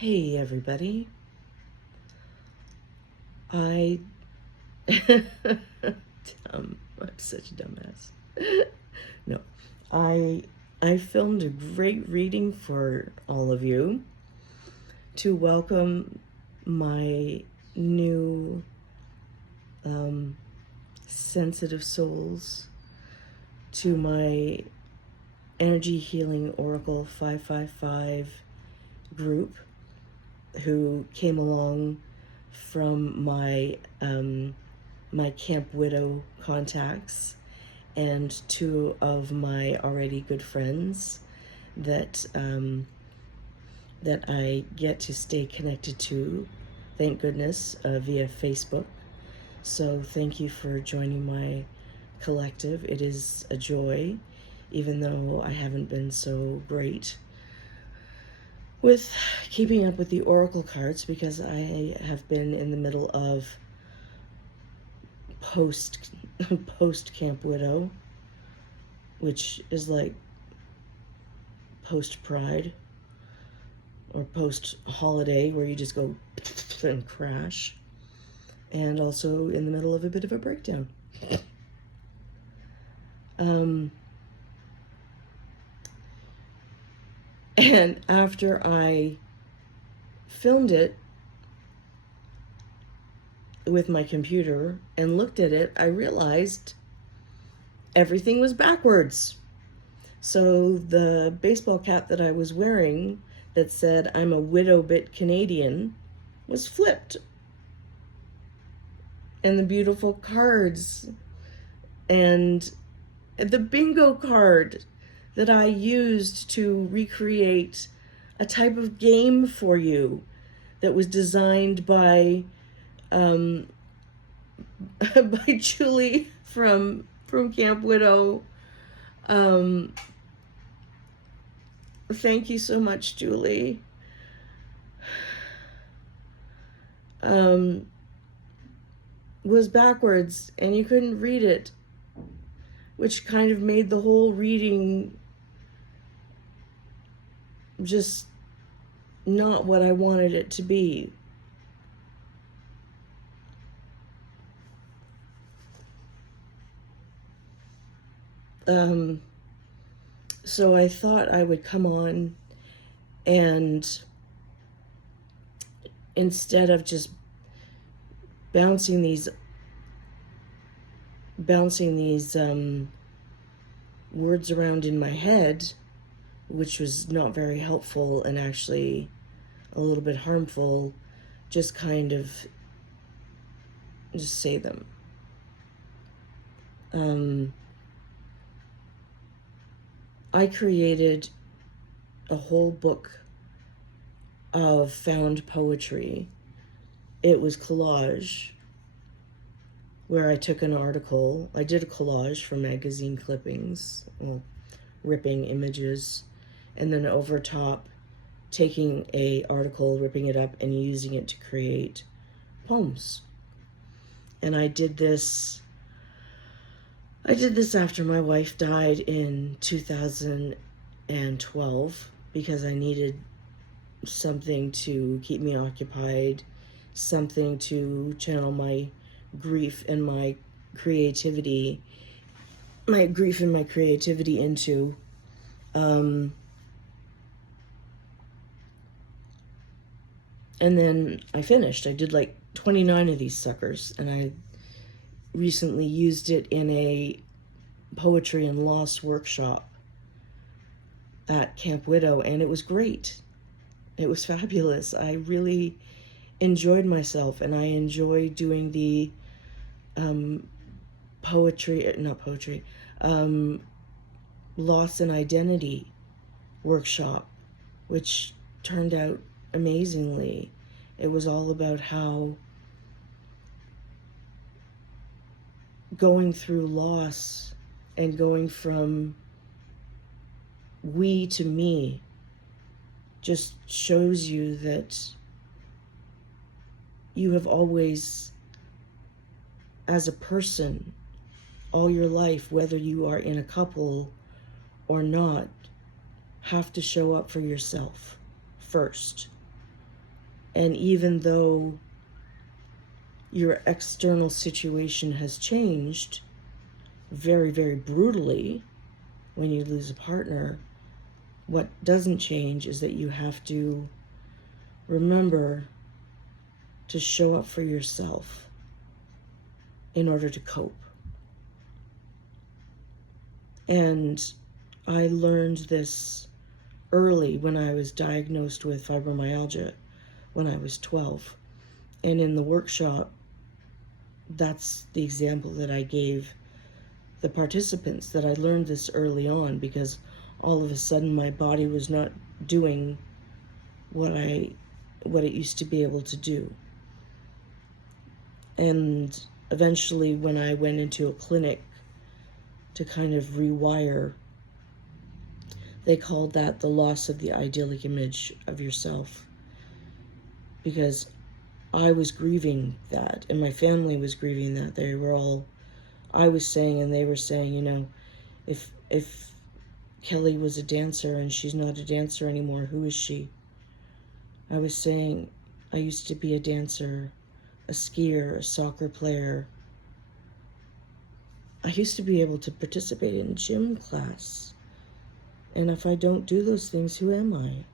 Hey everybody. I I'm such a dumbass. No. I I filmed a great reading for all of you to welcome my new sensitive souls to my Energy Healing Oracle 555 group who came along from my my Camp Widow contacts and two of my already good friends that that I get to stay connected to, thank goodness, via Facebook. So thank you for joining my collective. It is a joy, even though I haven't been so great with keeping up with the oracle cards because I have been in the middle of post Camp Widow, which is like post Pride or post holiday, where you just go and crash, and also in the middle of a bit of a breakdown. And after I filmed it with my computer and looked at it, I realized everything was backwards. So the baseball cap that I was wearing that said I'm a widow bit Canadian was flipped. And the beautiful cards and the bingo card that I used to recreate a type of game for you that was designed by by Julie from Camp Widow. Thank you so much, Julie. Was backwards and you couldn't read it, which kind of made the whole reading just not what I wanted it to be. So I thought I would come on and instead of just bouncing these words around in my head, which was not very helpful and actually a little bit harmful, just kind of just say them. I created a whole book of found poetry. It was collage, where I took an article. I did a collage for magazine clippings, well, ripping images, and then over top, taking a article, ripping it up, and using it to create poems. And I did this after my wife died in 2012 because I needed something to keep me occupied, something to channel my grief and my creativity into. And then I finished. I did like 29 of these suckers, and I recently used it in a poetry and loss workshop at Camp Widow, and it was great. It was fabulous. I really enjoyed myself, and I enjoy doing the loss and identity workshop, which turned out amazingly. It was all about how going through loss and going from we to me just shows you that you have always, as a person, all your life, whether you are in a couple or not, have to show up for yourself first. And even though your external situation has changed very, very brutally when you lose a partner, what doesn't change is that you have to remember to show up for yourself in order to cope. And I learned this early when I was diagnosed with fibromyalgia when I was 12. And in the workshop, that's the example that I gave the participants, that I learned this early on because all of a sudden my body was not doing what it used to be able to do. And eventually when I went into a clinic to kind of rewire, they called that the loss of the idyllic image of yourself, because I was grieving that and my family was grieving that. They were all, I was saying and they were saying, you know, if Kelly was a dancer and she's not a dancer anymore, who is she? I was saying, I used to be a dancer, a skier, a soccer player. I used to be able to participate in gym class. And if I don't do those things, who am I?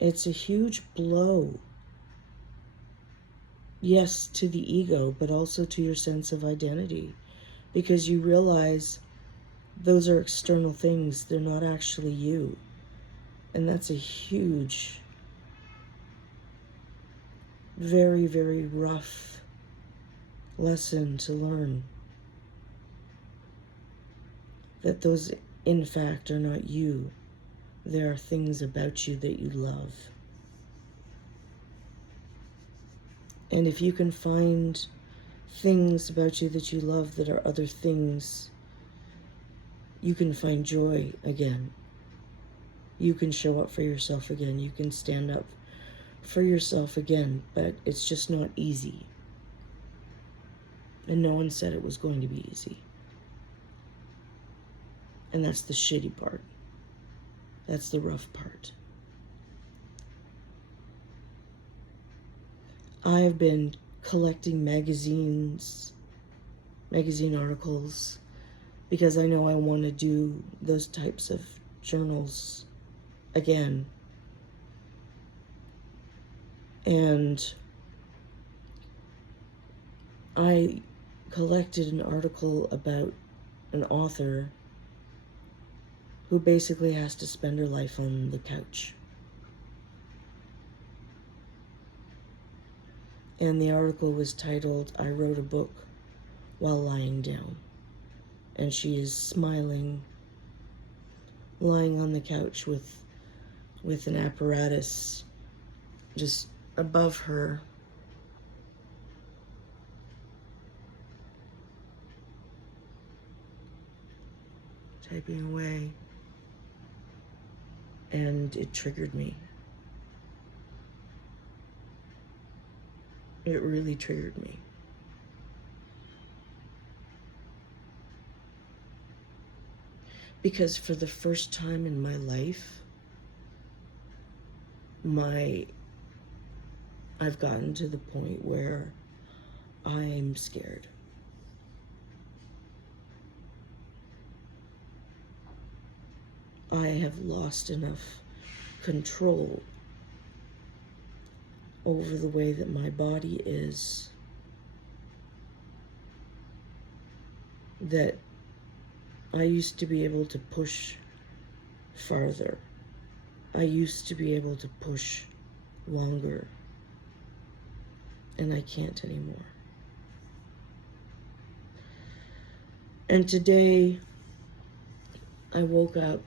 It's a huge blow. Yes, to the ego, but also to your sense of identity. Because you realize those are external things. They're not actually you. And that's a huge, very, very rough lesson to learn. That those, in fact, are not you. There are things about you that you love. And if you can find things about you that you love that are other things, you can find joy again. You can show up for yourself again. You can stand up for yourself again, but it's just not easy. And no one said it was going to be easy. And that's the shitty part. That's the rough part. I have been collecting magazine articles, because I know I want to do those types of journals again. And I collected an article about an author who basically has to spend her life on the couch. And the article was titled, "I Wrote a Book While Lying Down." And she is smiling, lying on the couch with an apparatus just above her. Typing away. And it triggered me. It really triggered me. Because for the first time in my life, I've gotten to the point where I'm scared. I have lost enough control over the way that my body is, that I used to be able to push farther. I used to be able to push longer. And I can't anymore. And today, I woke up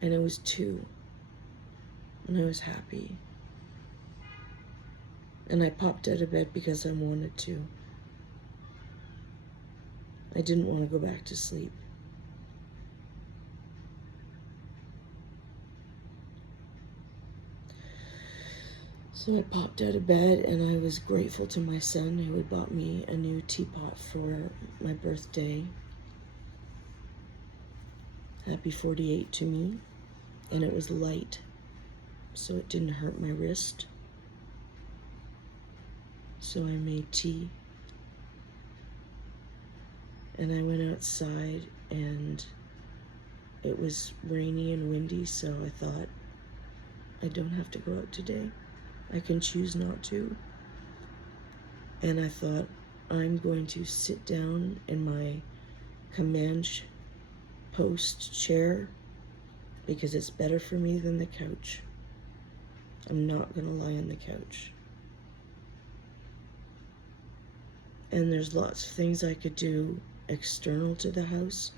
and it was 2. And I was happy. And I popped out of bed because I wanted to. I didn't want to go back to sleep. So I popped out of bed and I was grateful to my son who had bought me a new teapot for my birthday. Happy 48 to me. And it was light. so it didn't hurt my wrist. So I made tea, and I went outside, and it was rainy and windy, so I thought, I don't have to go out today. I can choose not to. And I thought, I'm going to sit down in my command post chair because it's better for me than the couch. I'm not going to lie on the couch. And there's lots of things I could do external to the house,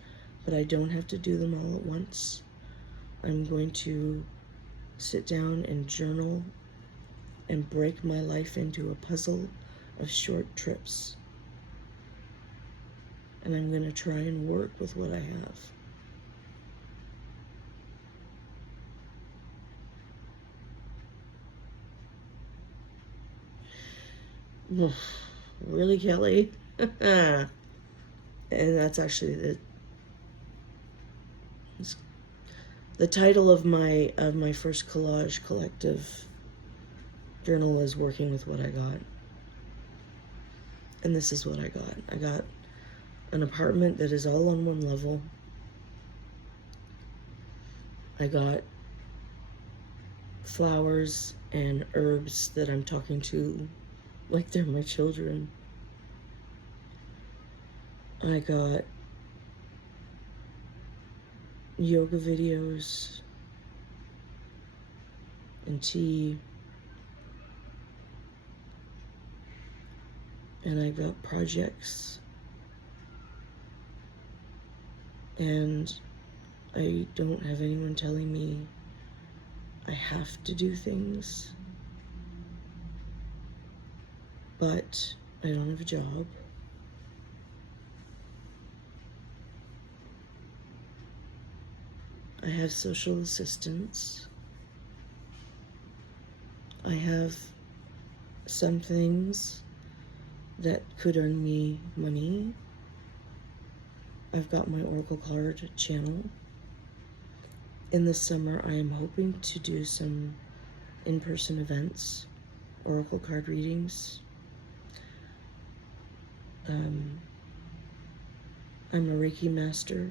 but I don't have to do them all at once. I'm going to sit down and journal and break my life into a puzzle of short trips. And I'm going to try and work with what I have. Really, Kelly? And that's actually the title of my first collage collective journal is Working with What I Got. And this is what I got. I got an apartment that is all on one level. I got flowers and herbs that I'm talking to like they're my children. I got yoga videos and tea. And I got projects. And I don't have anyone telling me I have to do things. But I don't have a job. I have social assistance. I have some things that could earn me money. I've got my Oracle card channel. In the summer, I am hoping to do some in-person events, Oracle card readings. I'm a Reiki master,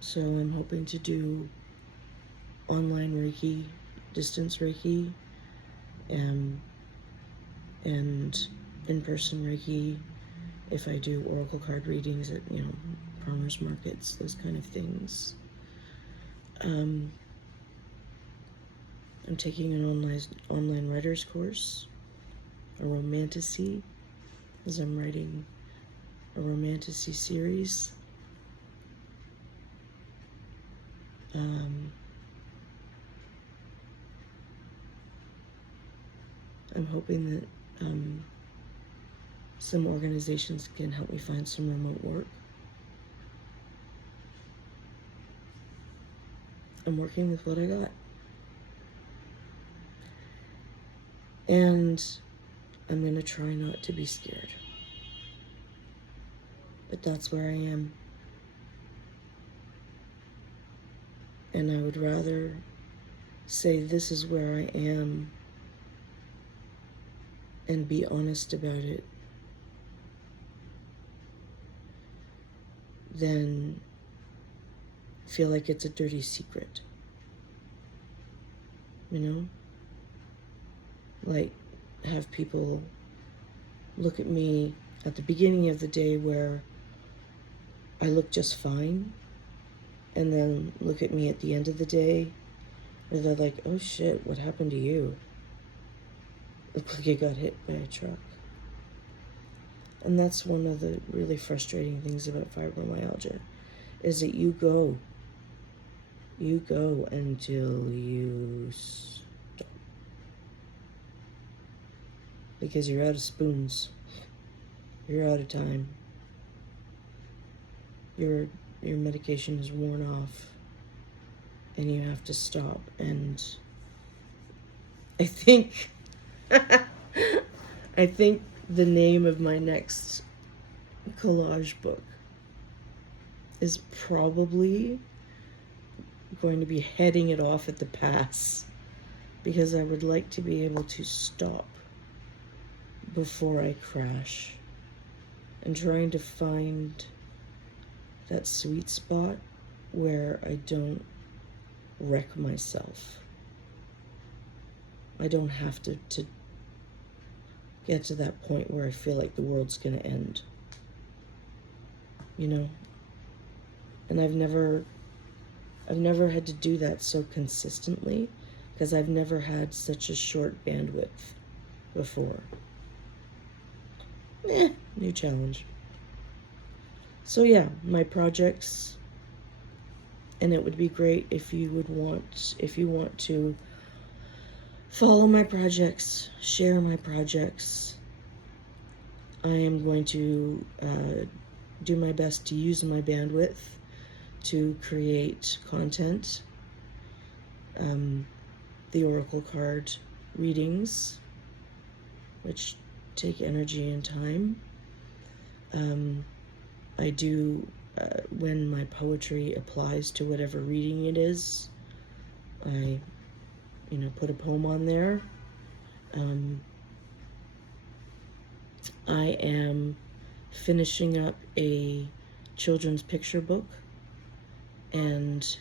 so I'm hoping to do online Reiki, distance Reiki, and in-person Reiki if I do Oracle card readings at, farmers markets, those kind of things. I'm taking an online writer's course, a romantasy, as I'm writing a romantasy series. I'm hoping that some organizations can help me find some remote work. I'm working with what I got. And I'm going to try not to be scared. But that's where I am. And I would rather say this is where I am and be honest about it than feel like it's a dirty secret. Like have people look at me at the beginning of the day where I look just fine, and then look at me at the end of the day where they're like, oh shit, what happened to you? Look like you got hit by a truck. And that's one of the really frustrating things about fibromyalgia, is that you go until you stop. Because you're out of spoons. You're out of time. Your medication is worn off. And you have to stop. And I think the name of my next collage book is probably going to be heading it off at the pass because I would like to be able to stop before I crash, and trying to find that sweet spot where I don't wreck myself. I don't have to get to that point where I feel like the world's gonna end. You know? And I've never had to do that so consistently because I've never had such a short bandwidth before. New challenge. So yeah, my projects, and it would be great if you want to follow my projects, share my projects. I am going to do my best to use my bandwidth to create content. The Oracle card readings, which take energy and time. I do, when my poetry applies to whatever reading it is, I, put a poem on there. I am finishing up a children's picture book and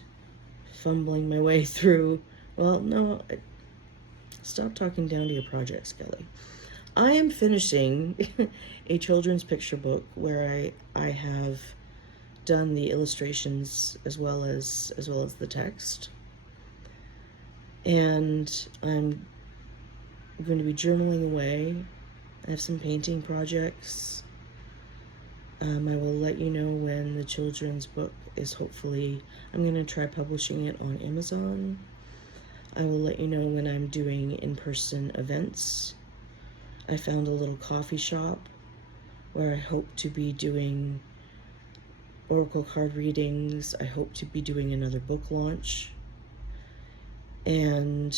fumbling my way through. Well, no, stop talking down to your projects, Kelly. I am finishing a children's picture book where I have done the illustrations as well as the text, and I'm going to be journaling away. I have some painting projects. I will let you know when the children's book is hopefully. I'm going to try publishing it on Amazon. I will let you know when I'm doing in-person events. I found a little coffee shop where I hope to be doing Oracle card readings. I hope to be doing another book launch. And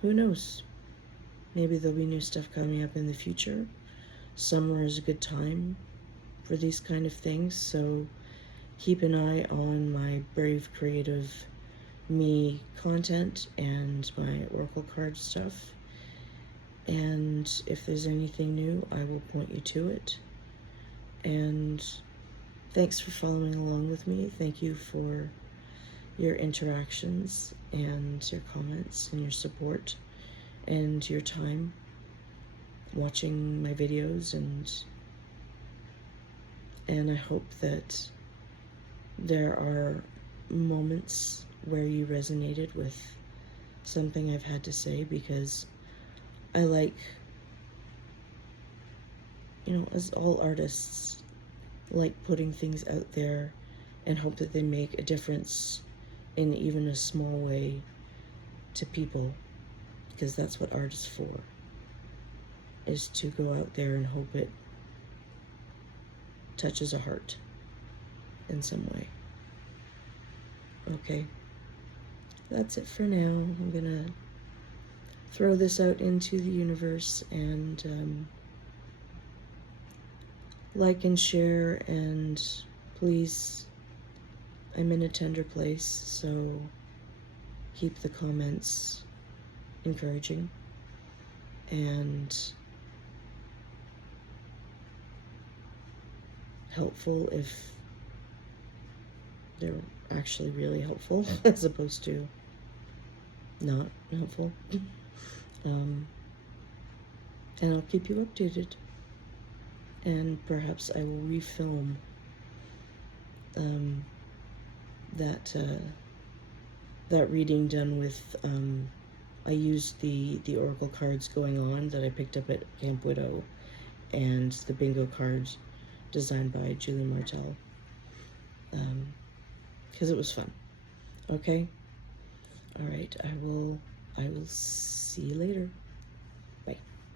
who knows? Maybe there'll be new stuff coming up in the future. Summer is a good time for these kind of things, so keep an eye on my Brave Creative Me content and my Oracle card stuff. And if there's anything new, I will point you to it. And thanks for following along with me. Thank you for your interactions and your comments and your support and your time watching my videos, and I hope that there are moments where you resonated with something I've had to say, because I like, as all artists, like putting things out there and hope that they make a difference in even a small way to people, because that's what art is for, is to go out there and hope it touches a heart in some way. Okay, that's it for now. I'm gonna throw this out into the universe and like and share, and please, I'm in a tender place, so keep the comments encouraging and helpful if they're actually really helpful as opposed to not helpful. And I'll keep you updated, and perhaps I will refilm that reading done with I used the Oracle cards going on that I picked up at Camp Widow, and the bingo cards designed by Julie Martell, because it was fun. Okay, all right, I will see you later.